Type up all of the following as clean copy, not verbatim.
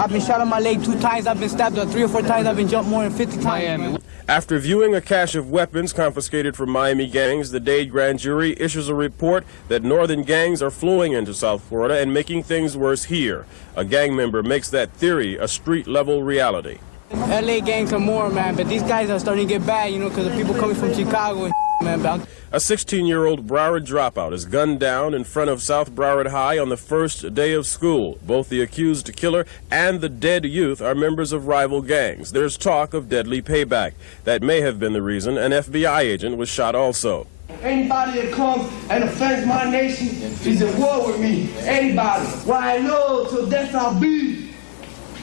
I've been shot on my leg 2 times. I've been stabbed 3 or 4 times. I've been jumped more than 50 times. Miami. After viewing a cache of weapons confiscated from Miami gangs, the Dade grand jury issues a report that northern gangs are flowing into South Florida and making things worse here. A gang member makes that theory a street-level reality. LA gangs are more, man, but these guys are starting to get bad, you know, because of people coming from Chicago and man. A 16-year-old Broward dropout is gunned down in front of South Broward High on the first day of school. Both the accused killer and the dead youth are members of rival gangs. There's talk of deadly payback. That may have been the reason an FBI agent was shot also. Anybody that comes and offends my nation is at war with me. Anybody. Why I know till death I'll be.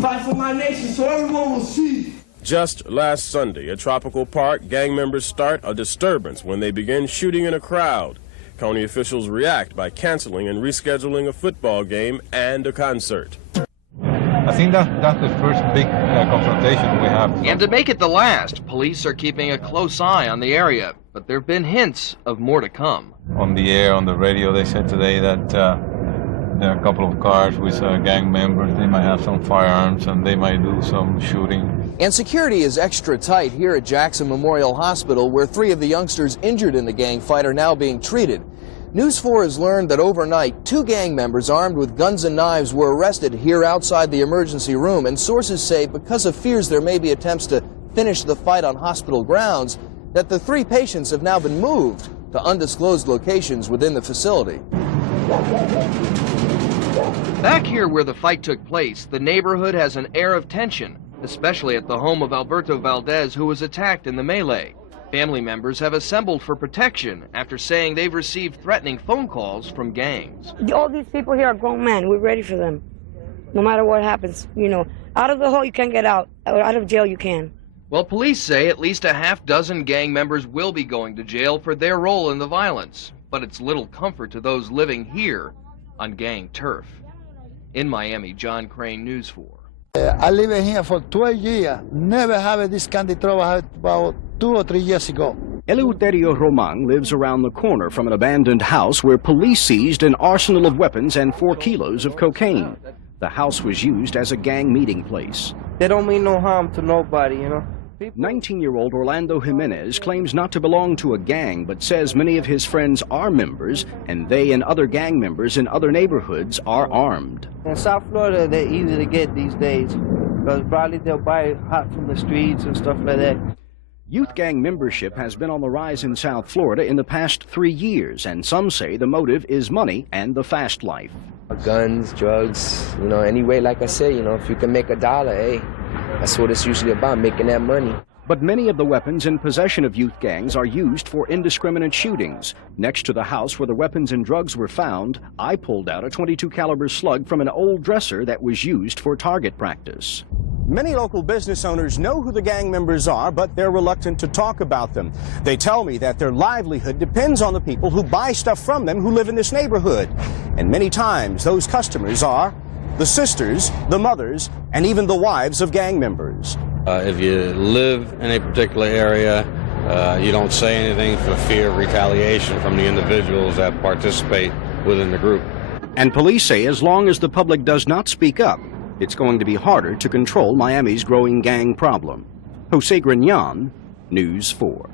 Fight for my nation so everyone will see. Just last Sunday at Tropical Park, gang members start a disturbance when they begin shooting in a crowd. County officials react by canceling and rescheduling a football game and a concert. I think that's the first big confrontation we have. And to make it the last, police are keeping a close eye on the area, but there have been hints of more to come. On the air, on the radio, they said today that there are a couple of cars with gang members. They might have some firearms and they might do some shooting. And security is extra tight here at Jackson Memorial Hospital, where 3 of the youngsters injured in the gang fight are now being treated. News 4 has learned that overnight, 2 gang members armed with guns and knives were arrested here outside the emergency room, and sources say because of fears there may be attempts to finish the fight on hospital grounds, that the 3 patients have now been moved to undisclosed locations within the facility. Back here where the fight took place, the neighborhood has an air of tension, especially at the home of Alberto Valdez, who was attacked in the melee. Family members have assembled for protection after saying they've received threatening phone calls from gangs. All these people here are grown men. We're ready for them. No matter what happens, you know, out of the hole you can't get out. Out of jail you can. Well, police say at least a half-dozen gang members will be going to jail for their role in the violence. But it's little comfort to those living here on gang turf. In Miami, John Crane, News 4. I live here for 12 years. Never have this kind of trouble about 2 or 3 years ago. Eleuterio Roman lives around the corner from an abandoned house where police seized an arsenal of weapons and 4 kilos of cocaine. The house was used as a gang meeting place. They don't mean no harm to nobody, you know. 19-year-old Orlando Jimenez claims not to belong to a gang, but says many of his friends are members, and they and other gang members in other neighborhoods are armed. In South Florida, they're easy to get these days, because probably they'll buy hot from the streets and stuff like that. Youth gang membership has been on the rise in South Florida in the past 3 years, and some say the motive is money and the fast life. Guns, drugs, you know, anyway, like I said, you know, if you can make $1, hey, that's what it's usually about, making that money. But many of the weapons in possession of youth gangs are used for indiscriminate shootings. Next to the house where the weapons and drugs were found, I pulled out a .22 caliber slug from an old dresser that was used for target practice. Many local business owners know who the gang members are, but they're reluctant to talk about them. They tell me that their livelihood depends on the people who buy stuff from them who live in this neighborhood. And many times those customers are the sisters, the mothers, and even the wives of gang members. If you live in a particular area, you don't say anything for fear of retaliation from the individuals that participate within the group. And police say as long as the public does not speak up, it's going to be harder to control Miami's growing gang problem. Jose Grignon, News 4.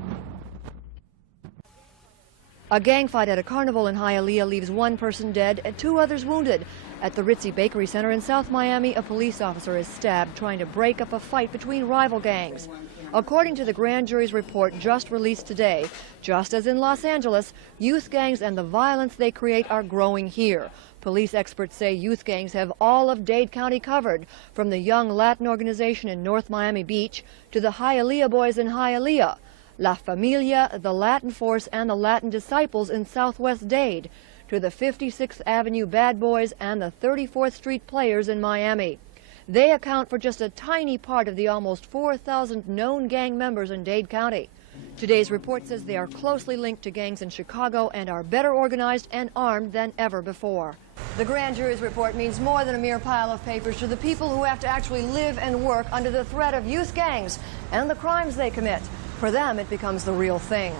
A gang fight at a carnival in Hialeah leaves 1 person dead and 2 others wounded. At the Ritzy Bakery Center in South Miami, a police officer is stabbed trying to break up a fight between rival gangs. According to the grand jury's report just released today, just as in Los Angeles, youth gangs and the violence they create are growing here. Police experts say youth gangs have all of Dade County covered, from the Young Latin Organization in North Miami Beach to the Hialeah Boys in Hialeah, La Familia, the Latin Force, and the Latin Disciples in Southwest Dade, to the 56th Avenue Bad Boys and the 34th Street Players in Miami. They account for just a tiny part of the almost 4,000 known gang members in Dade County. Today's report says they are closely linked to gangs in Chicago and are better organized and armed than ever before. The grand jury's report means more than a mere pile of papers to the people who have to actually live and work under the threat of youth gangs and the crimes they commit. For them, it becomes the real thing.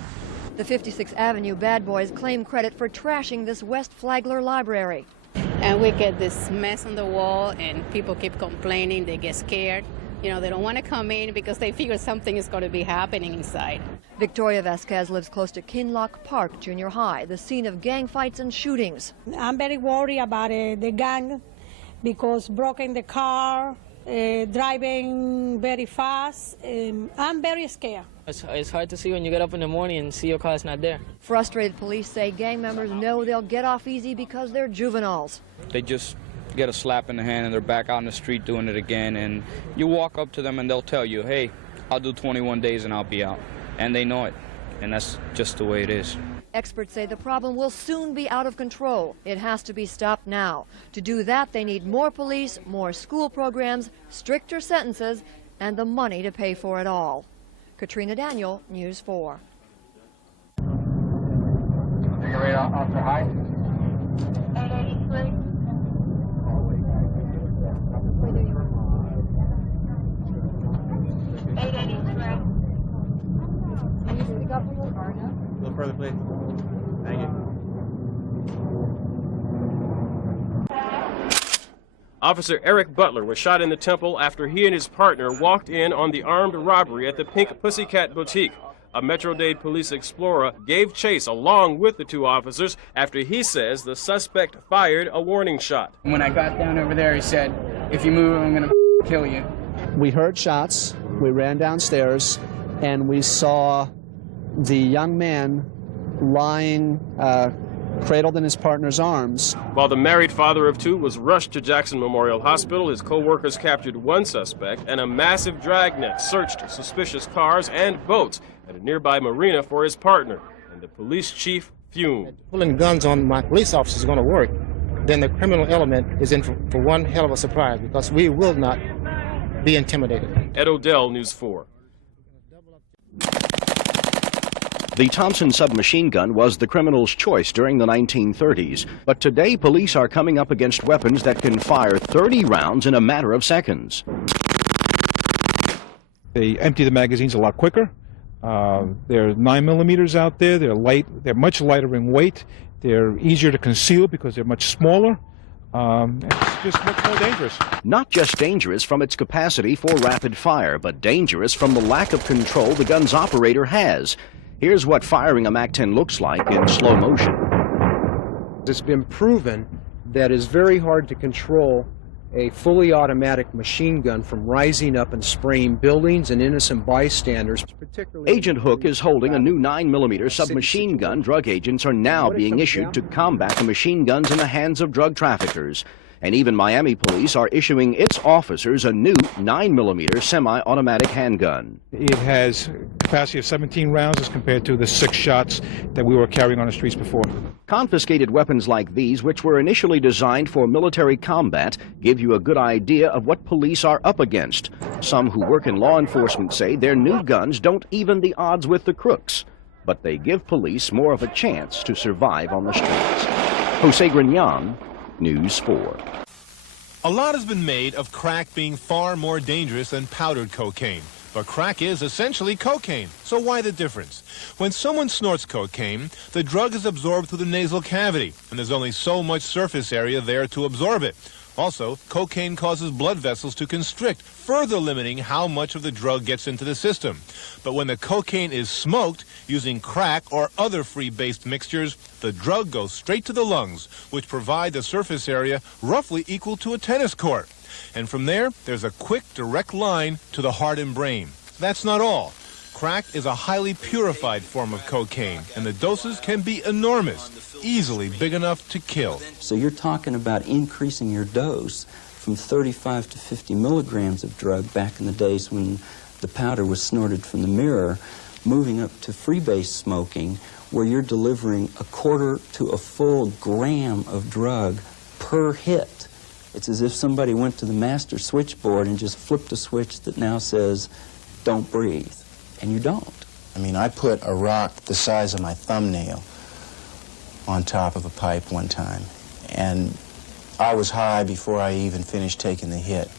The 56th Avenue Bad Boys claim credit for trashing this West Flagler library. And we get this mess on the wall, and people keep complaining. They get scared. You know, they don't want to come in because they figure something is going to be happening inside. Victoria Vasquez lives close to Kinloch Park Junior High, the scene of gang fights and shootings. I'm very worried about the gang because broken the car, driving very fast. I'm very scared. It's hard to see when you get up in the morning and see your car's not there. Frustrated police say gang members know they'll get off easy because they're juveniles. They just get a slap in the hand and they're back out on the street doing it again, and you walk up to them and they'll tell you, hey, I'll do 21 days and I'll be out. And they know it, and that's just the way it is. Experts say the problem will soon be out of control. It has to be stopped now. To do that, they need more police, more school programs, stricter sentences, and the money to pay for it all. Katrina Daniel, News 4. Officer Hyde. 883. A little further, please. Thank you. Officer Eric Butler was shot in the temple after he and his partner walked in on the armed robbery at the Pink Pussycat Boutique. A Metro-Dade police explorer gave chase along with the two officers after he says the suspect fired a warning shot. When I got down over there, he said, if you move, I'm going to kill you. We heard shots, we ran downstairs, and we saw the young man lying cradled in his partner's arms. While the married father of two was rushed to Jackson Memorial Hospital, his co-workers captured one suspect, and a massive dragnet searched suspicious cars and boats at a nearby marina for his partner, and the police chief fumed. Pulling guns on my police officers is going to work, then the criminal element is in for one hell of a surprise, because we will not be intimidated. Ed Odell, News 4. The Thompson submachine gun was the criminal's choice during the 1930s, but today police are coming up against weapons that can fire 30 rounds in a matter of seconds. They empty the magazines a lot quicker. There are 9mm out there. They're light. They're much lighter in weight. They're easier to conceal because they're much smaller. It's just much more dangerous. Not just dangerous from its capacity for rapid fire, but dangerous from the lack of control the gun's operator has. Here's what firing a MAC-10 looks like in slow motion. It's been proven that it's very hard to control a fully automatic machine gun from rising up and spraying buildings and innocent bystanders. Agent Hook is holding a new 9mm submachine gun drug agents are now being issued to combat the machine guns in the hands of drug traffickers. And even Miami police are issuing its officers a new 9mm semi-automatic handgun. It has capacity of 17 rounds as compared to the 6 shots that we were carrying on the streets before. Confiscated weapons like these, which were initially designed for military combat, give you a good idea of what police are up against. Some who work in law enforcement say their new guns don't even the odds with the crooks, but they give police more of a chance to survive on the streets. Jose Grignon, News 4. A lot has been made of crack being far more dangerous than powdered cocaine. But crack is essentially cocaine, so why the difference? When someone snorts cocaine, the drug is absorbed through the nasal cavity, and there's only so much surface area there to absorb it. Also, cocaine causes blood vessels to constrict, further limiting how much of the drug gets into the system. But when the cocaine is smoked, using crack or other free-based mixtures, the drug goes straight to the lungs, which provide the surface area roughly equal to a tennis court. And from there, there's a quick, direct line to the heart and brain. That's not all. Crack is a highly purified form of cocaine, and the doses can be enormous, easily big enough to kill. So you're talking about increasing your dose from 35 to 50 milligrams of drug back in the days when the powder was snorted from the mirror, moving up to freebase smoking, where you're delivering a quarter to a full gram of drug per hit. It's as if somebody went to the master switchboard and just flipped a switch that now says, don't breathe. And you don't. I mean, I put a rock the size of my thumbnail on top of a pipe one time, and I was high before I even finished taking the hit.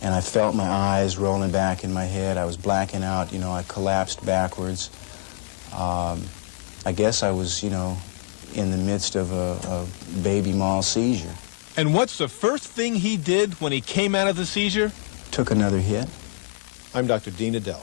And I felt my eyes rolling back in my head. I was blacking out, you know, I collapsed backwards. I guess I was, you know, in the midst of a baby mall seizure. And what's the first thing he did when he came out of the seizure? Took another hit. I'm Dr. Dean Adele.